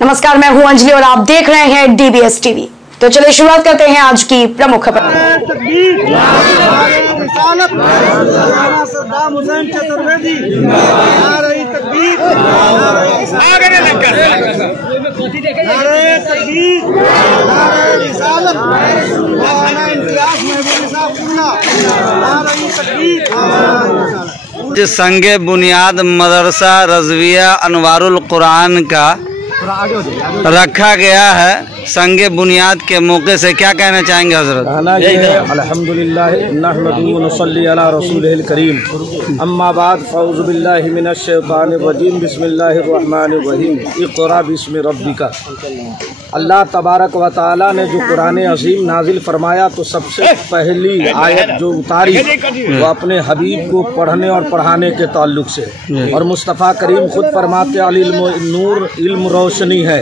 नमस्कार, मैं हूं अंजलि और आप देख रहे हैं DBS टीवी। तो चलिए शुरुआत करते हैं आज की प्रमुख खबर। संगे बुनियाद मदरसा रज़विया अनवारुल कुरान का रखा गया है। संगे बुनियाद के मौके से क्या कहना चाहेंगे हजरत? अल्हम्दुलिल्लाह नहमदुहु व नसल्ली अला रसूलिहिल करीम अम्मा बाद फ़अऊज़ु बिल्लाहि मिनश शैतानिर रजीम बिस्मिल्लाहिर रहमानिर रहीम इक़रा बिस्मि रब्बिका। अल्लाह तबारक व तआला ने जो कुरान अज़ीम नाजिल फरमाया तो सबसे पहली आयत जो उतारी वो अपने हबीब को पढ़ने और पढ़ाने के ताल्लुक से, और मुस्तफ़ा करीम खुद फरमाते अल इल्म नूर, इल्म रोशनी है।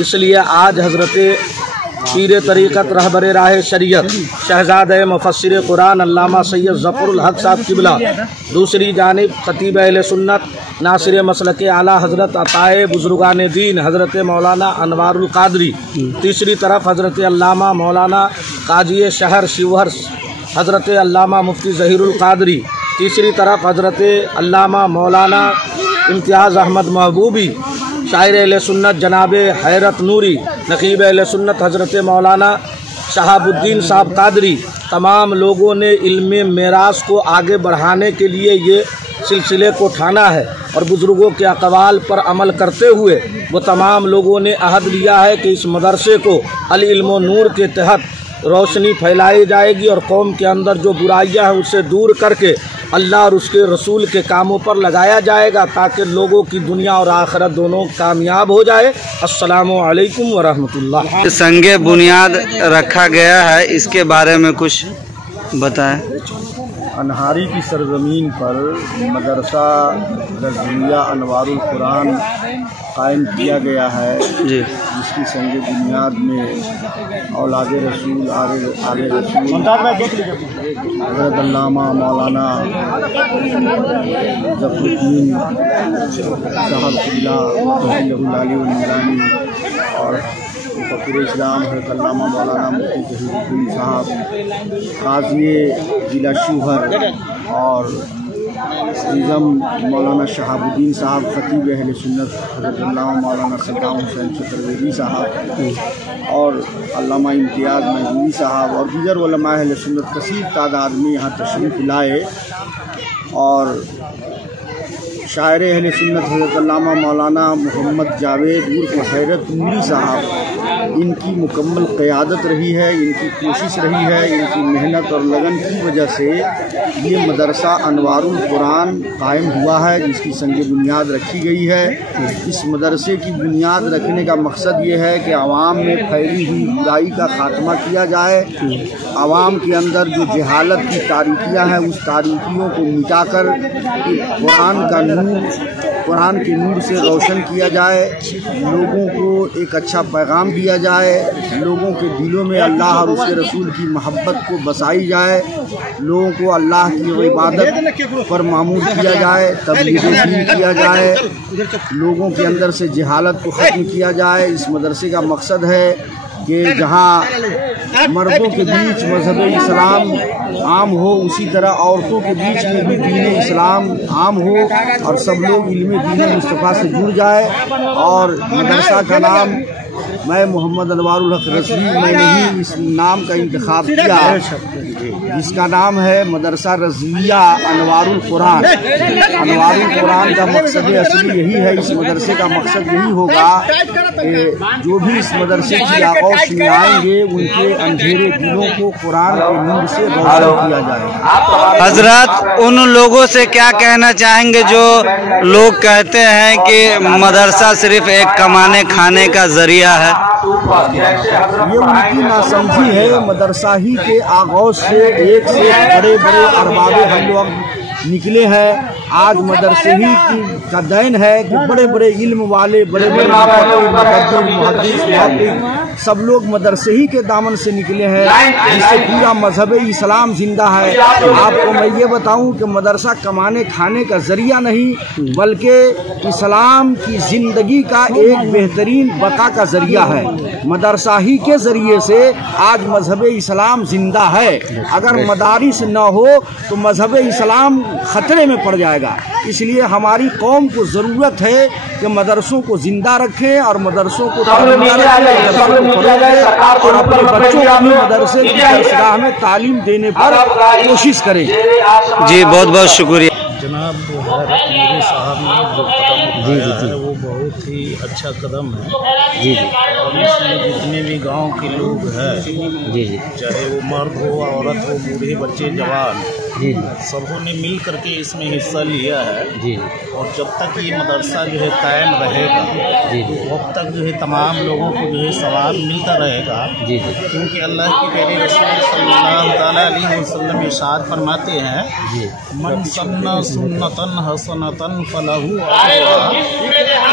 इसलिए आज हजरत पीर तरीक़त रहबरे राह शरीयत शहज़ादे मुफस्सिर कुरान अल्लामा सैयद ज़फ़रुल हक़ साहब क़िबला, दूसरी जानिब ख़तीब अहले सुन्नत नासिर मसलक आला हज़रत अताए बुज़ुर्गान दीन हज़रत मौलाना अनवारुल क़ादरी, तीसरी तरफ हज़रत अल्लामा मौलाना काजी शहर शिवहर हज़रत अल्लामा मुफ्ती ज़हीरुल क़ादरी, तीसरी तरफ हज़रत अल्लामा मौलाना इम्तियाज़ अहमद महबूबी, शायर अहले सुन्नत जनाब हैरत नूरी, नक़ीब अहले सुन्नत हज़रत मौलाना शहाबुद्दीन साहब कादरी, तमाम लोगों ने इल्म मेरास को आगे बढ़ाने के लिए ये सिलसिले को ठाना है और बुज़ुर्गों के अक़वाल पर अमल करते हुए वो तमाम लोगों ने अहद लिया है कि इस मदरसे को अल इल्म नूर के तहत रोशनी फैलाई जाएगी और कौम के अंदर जो बुराइयां हैं उससे दूर करके अल्लाह और उसके रसूल के कामों पर लगाया जाएगा ताकि लोगों की दुनिया और आखिरत दोनों कामयाब हो जाए। अस्सलामु अलैकुम व रहमतुल्लाह। संगे बुनियाद रखा गया है, इसके बारे में कुछ बताएं। अनहारी की सरजमीन पर मदरसा रज़विया अनवारुल कुरान कायम किया गया है जी, जिसकी संगे बुनियाद में औलाद रसूल आले रसूल हज़रत अल्लामा मौलाना ज़फ़रुद्दीन साहब क़िबला और फ़कीर इस्लाम हज़रत अल्लामा मौलाना मुफ्ती ज़हीरुद्दीन साहब काज़ी ज़िला शिवहर और निज़ाम मौलाना शहाबुद्दीन साहब ख़तीब अहले सुन्नत हज़रत अल्लामा मौलाना सद्दाम हुसैन चतुर्वेदी साहब और अल्लामा इम्तियाज़ महबूबी साहब और दीगर उलमा अहले सुन्नत कसीर तादाद में यहाँ तशरीफ़ लाए और शायर अहले सुन्नत हज़रत अल्लामा मौलाना मोहम्मद जावेद उर्फ़ हैरत नूरी साहब, इनकी मुकम्मल क़यादत रही है, इनकी कोशिश रही है, इनकी मेहनत और लगन की वजह से ये मदरसा अनवारुल कुरान कायम हुआ है, जिसकी संग बुनियाद रखी गई है। इस मदरसे की बुनियाद रखने का मकसद ये है कि आवाम में फैली हुई बुराई का ख़ात्मा किया जाए, आवाम के अंदर जो जहालत की तारीकियाँ हैं उस तारीकियों को मिटाकर कुरान के नूर से रोशन किया जाए, लोगों को एक अच्छा पैगाम दिया जाए, लोगों के दिलों में अल्लाह और उसके रसूल की मोहब्बत को बसाई जाए, लोगों को अल्लाह की इबादत पर मामूर किया जाए, तबलीग दीन किया जाए, लोगों के अंदर से जहालत को ख़त्म किया जाए। इस मदरसे का मकसद है कि जहाँ मर्दों के बीच मज़हब इस्लाम आम हो, उसी तरह औरतों के बीच में भी दीन इस्लाम आम हो और सब लोग इल्म दीन मुस्तफ़ा से जुड़ जाए। और मदरसा का नाम मैं मोहम्मद अनवारुल हक़ रज़वी, मैंने ही इस नाम का इंतखाब किया, जिसका नाम है मदरसा रज़विया अनवारुल कुरान। अनवारुल कुरान का मकसद असली यही है, इस मदरसे का मकसद यही होगा कि जो भी इस मदरसे की आगोश में आएंगे उनके अंधेरे दिलों को कुरान के नूर से रोशन किया जाए। हजरत, उन लोगों से क्या कहना चाहेंगे जो लोग कहते हैं कि मदरसा सिर्फ एक कमाने खाने का जरिया है? ये उनकी नासमझी है। मदरसा ही के आगोश से एक से बड़े बड़े अरबाबे हम लोग निकले हैं। आज मदरसे ही का दैन है कि बड़े बड़े इल्म वाले, बड़े बड़े सब लोग मदरसे ही के दामन से निकले हैं, जिससे पूरा मजहब इस्लाम जिंदा है। आपको मैं ये बताऊं कि मदरसा कमाने खाने का जरिया नहीं, बल्कि इस्लाम की जिंदगी का एक बेहतरीन बका का जरिया है। मदरसा ही के जरिए से आज मजहब इस्लाम जिंदा है। अगर मदारिस न हो तो मजहब इस्लाम खतरे में पड़ जाएगा। इसलिए हमारी कौम को ज़रूरत है कि मदरसों को जिंदा रखें और मदरसों को और अपने बच्चों को भी मदरसे की दरसगाह में तालीम देने पर कोशिश करें। जी बहुत बहुत शुक्रिया जनाब। मेरे साहब ने जो कदम उठाया है वो बहुत ही अच्छा कदम है। जी जी। और इसमें जितने भी गांव के लोग हैं, जी जी, चाहे वो मर्द हो औरत हो बूढ़े बच्चे जवान, जी जी, सबों ने मिल करके इसमें हिस्सा लिया है। जी। और जब तक ये मदरसा जो है कायम रहेगा, जी, तब तक जो है तमाम लोगों को जो है सवाब मिलता रहेगा। जी जी। क्योंकि अल्लाह के प्यारे रसूल सल्लल्लाहु अलैहि वसल्लम इरशाद फरमाते हैं, जी, मन सन्ना सुन्नतन हसनतन फलहु अजरुहा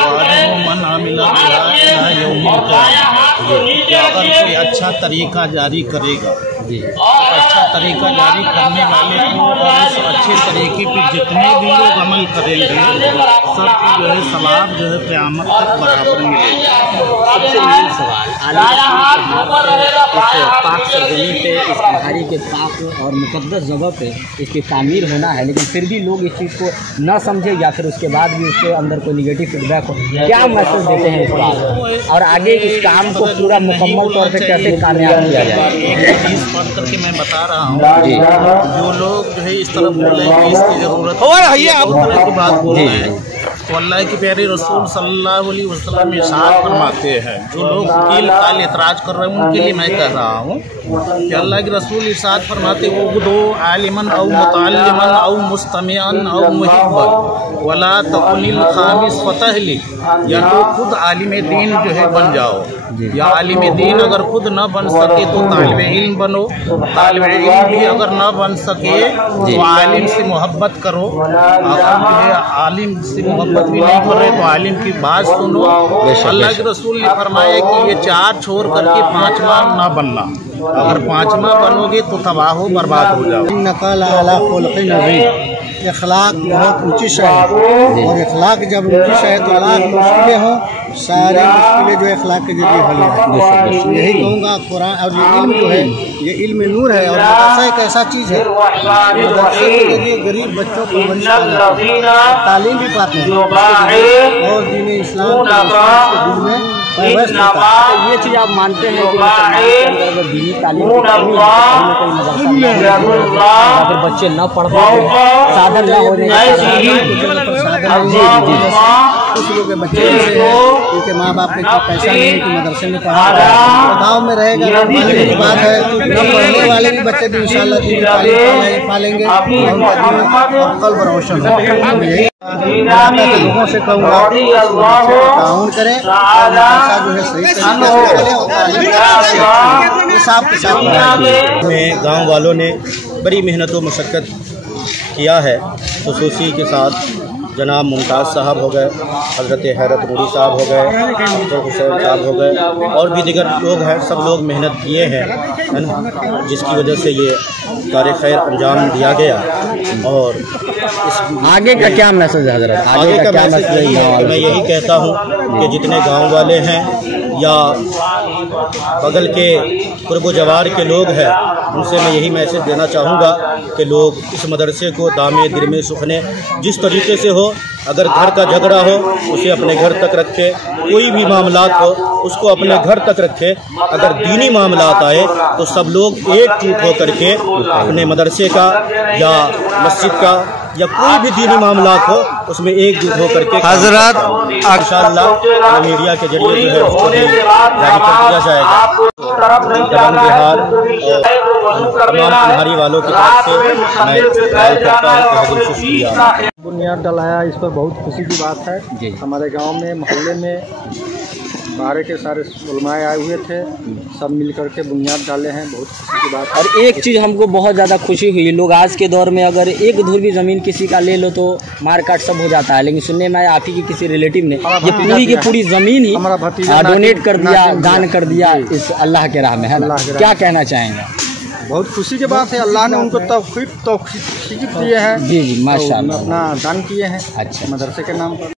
व अजरु मन अमिला बिहा इला यौमिल क़यामह। अगर कोई अच्छा तरीका जारी करेगा, जी, अच्छा तरीका जारी करने वाले को और इस अच्छे तरीके पे जितने भी लोग अमल करेंगे सबको जो है सवाब जो है क़यामत तक बराबर मिलेगा। सबसे मेन सवाल, इस पाक सरजमीन पे, इस पहाड़ी के पाक और मुकद्दस जगह पे इसकी तामीर होना है, लेकिन फिर भी लोग इस चीज़ को न समझे या फिर उसके बाद भी उसके अंदर कोई निगेटिव फीडबैक हो, क्या मैसेज देते हैं इस बात और आगे इस काम को पूरा मुकम्मल तौर पर कैसे कामयाब किया जाए? पढ़ करके मैं बता रहा हूँ, जो लोग जो है इस तरफ बोल रहे हैं कि इसकी जरूरत है, बात बोल रहे हैं, तो अल्लाह के प्यारे रसूल सल्लल्लाहु अलैहि वसल्लम इरशाद फरमाते हैं, जो लोग कील काल इतराज कर रहे हैं उनके लिए मैं कह रहा हूँ कि अल्लाह के रसूल इरशाद फरमाते वो दो आलिमन औ मुतअल्लिमन औ मुस्तमिअन औ मुहिब्बन वला तकुलिल खामिस फतहली, या तो खुद आलिम दीन जो है बन जाओ, या आलिम दीन अगर खुद न बन सके तो तालिब इल्म बनो, तालिब इल्म भी अगर न बन सके तो आलिम से मोहब्बत करो, अगर जो है आलिम से मोहब्बत भी नहीं कर रहे तो आलिम की बात सुनो। अल्लाह के रसूल ने फरमाया कि ये चार छोड़ करके पांचवा ना बनना, अगर पांचवा बनोगे तो तबाह बर्बाद हो जाओ। नकल अला खुल्क़िन अज़ीम, इखलाक बहुत ऊँची शय है, और इखलाक जब ऊँची शय है तो लाख मुश्किलें हों, सारी मुश्किलें जो इखलाक के जरिए हल है। यही कहूँगा कुरान और ये इल्म जो है ये इल्म नूर है, और मदरसा एक ऐसा चीज़ है मदरसे के जरिए गरीब बच्चों को तालीम भी पाते हैं और दीन इस्लाम के दिल में ये चीज़ आप मानते हैं कि अगर दीनी तालीम की कमी है या फिर बच्चे न पढ़ पाते साधन न होने कुछ लोग के बच्चे ऐसे हैं क्योंकि माँ बाप ने पैसा नहीं कि मदरसे में पढ़ा, गाँव में रहेगा की बात है, न पढ़ने वाले भी बच्चे भी इंशाअल्लाह दीनी तालीम पालेंगे और कल्ब रोशन होगा। लोगों से कहूँगा ताउन करें और मदरसा जो है सही तरीके से साफ के साथ में गाँव वालों ने बड़ी मेहनत व मशक्क़त किया है। खुसूसी के साथ जनाब मुमताज़ साहब हो गए, हज़रत हैरत नूरी साहब हो गए, डॉक्टर हुसैन साहब हो गए, और भी दीगर लोग हैं, सब लोग मेहनत किए हैं, है ना, जिसकी वजह से ये कार्य खैर अंजाम दिया गया। और इस आगे का क्या मैसेज है हज़रत? आगे का मैसेज मैं यही कहता हूँ कि जितने गाँव वाले हैं या बगल के कुर्ब जवार के लोग हैं, उनसे मैं यही मैसेज देना चाहूँगा कि लोग इस मदरसे को दामे दिरमे सुखने जिस तरीके से हो, अगर घर का झगड़ा हो उसे अपने घर तक रखे, कोई भी मामलात हो उसको अपने घर तक रखे, अगर दीनी मामलात आए तो सब लोग एकजुट हो करके अपने मदरसे का या मस्जिद का या कोई भी दीनी मामलात हो उसमें एकजुट हो करके हजरत इंशाअल्लाह मीडिया के जरिए जो है उसको भी जारी कर दिया जाएगा। दबंग बिहार और तमाम पहाड़ी वालों की तरफ से मैं सवाल करता हूँ, बहुत बहुत शुक्रिया। बुनियाद डलाया, इस पर बहुत खुशी की बात है। हमारे गांव में मोहल्ले में बाहर के सारे उलमाए आए हुए थे, सब मिल करके बुनियाद डाले हैं, बहुत खुशी की बात है। और एक चीज़ हमको बहुत ज़्यादा खुशी हुई, लोग आज के दौर में अगर एक धुर भी ज़मीन किसी का ले लो तो मार काट सब हो जाता है, लेकिन सुनने में आया आप ही की किसी रिलेटिव ने ये पूरी की पूरी ज़मीन ही डोनेट कर दिया, दान कर दिया इस अल्लाह के राह में, है ना? क्या कहना चाहेंगे? बहुत खुशी की बात है, अल्लाह ने उनको तौफीक दिए हैं। जी जी, माशाअल्लाह, अपना दान किए हैं अच्छा मदरसे के नाम पर।